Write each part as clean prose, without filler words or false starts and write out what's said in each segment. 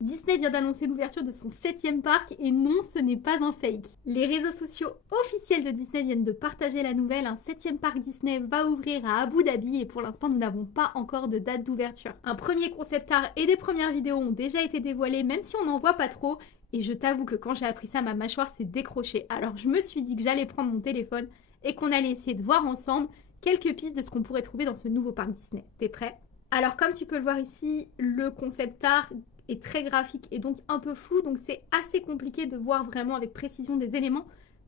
Disney vient d'annoncer l'ouverture de son 7e parc et non, ce n'est pas un fake. Les réseaux sociaux officiels de Disney viennent de partager la nouvelle, un 7e parc Disney va ouvrir à Abu Dhabi et pour l'instant nous n'avons pas encore de date d'ouverture. Un premier concept art et des premières vidéos ont déjà été dévoilées même si on n'en voit pas trop et je t'avoue que quand j'ai appris ça ma mâchoire s'est décrochée. Alors je me suis dit que j'allais prendre mon téléphone et qu'on allait essayer de voir ensemble quelques pistes de ce qu'on pourrait trouver dans ce nouveau parc Disney. T'es prêt? Alors comme tu peux le voir ici, le concept art est très graphique et donc un peu flou, donc c'est assez compliqué de voir vraiment avec précision des éléments.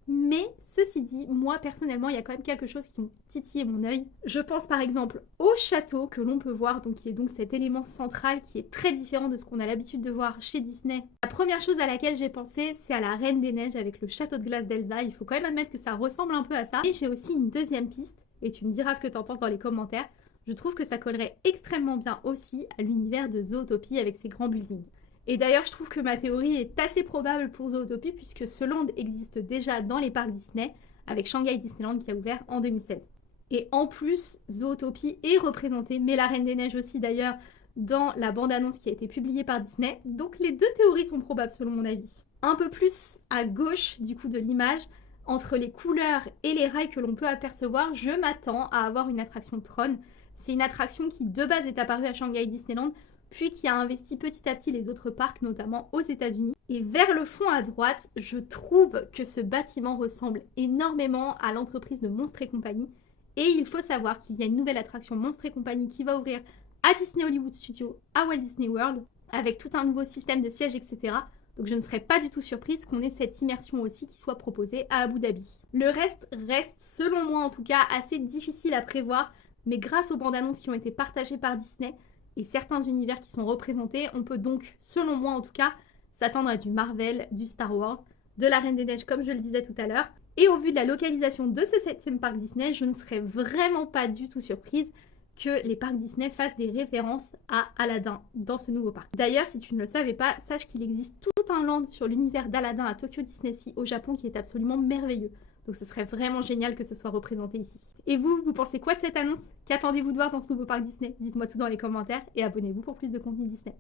Mais ceci dit, moi personnellement, il y a quand même quelque chose qui m'a titillé mon œil. Je pense par exemple au château que l'on peut voir, donc qui est donc cet élément central qui est très différent de ce qu'on a l'habitude de voir chez Disney. La première chose à laquelle j'ai pensé, c'est à la Reine des Neiges avec le château de glace d'Elsa. Il faut quand même admettre que ça ressemble un peu à ça. Et j'ai aussi une deuxième piste, et tu me diras ce que t'en penses dans les commentaires. Je trouve que ça collerait extrêmement bien aussi à l'univers de Zootopie avec ses grands buildings. Et d'ailleurs, je trouve que ma théorie est assez probable pour Zootopie puisque ce land existe déjà dans les parcs Disney avec Shanghai Disneyland qui a ouvert en 2016. Et en plus, Zootopie est représentée, mais la Reine des Neiges aussi d'ailleurs, dans la bande-annonce qui a été publiée par Disney. Donc les deux théories sont probables selon mon avis. Un peu plus à gauche du coup de l'image, entre les couleurs et les rails que l'on peut apercevoir, je m'attends à avoir une attraction Tron. C'est une attraction qui de base est apparue à Shanghai Disneyland, puis qui a investi petit à petit les autres parcs, notamment aux États-Unis. Et vers le fond à droite, je trouve que ce bâtiment ressemble énormément à l'entreprise de Monstres et Compagnie. Et il faut savoir qu'il y a une nouvelle attraction Monstres et Compagnie qui va ouvrir à Disney Hollywood Studios, à Walt Disney World, avec tout un nouveau système de sièges, etc. Donc je ne serais pas du tout surprise qu'on ait cette immersion aussi qui soit proposée à Abu Dhabi. Le reste, selon moi en tout cas, assez difficile à prévoir, mais grâce aux bandes annonces qui ont été partagées par Disney et certains univers qui sont représentés, on peut donc, selon moi en tout cas, s'attendre à du Marvel, du Star Wars, de la Reine des Neiges comme je le disais tout à l'heure. Et au vu de la localisation de ce 7e parc Disney, je ne serais vraiment pas du tout surprise que les parcs Disney fassent des références à Aladdin dans ce nouveau parc. D'ailleurs, si tu ne le savais pas, sache qu'il existe tout un land sur l'univers d'Aladdin à Tokyo Disney Sea au Japon qui est absolument merveilleux. Donc ce serait vraiment génial que ce soit représenté ici. Et vous pensez quoi de cette annonce? Qu'attendez-vous de voir dans ce nouveau parc Disney? Dites-moi tout dans les commentaires et abonnez-vous pour plus de contenu Disney.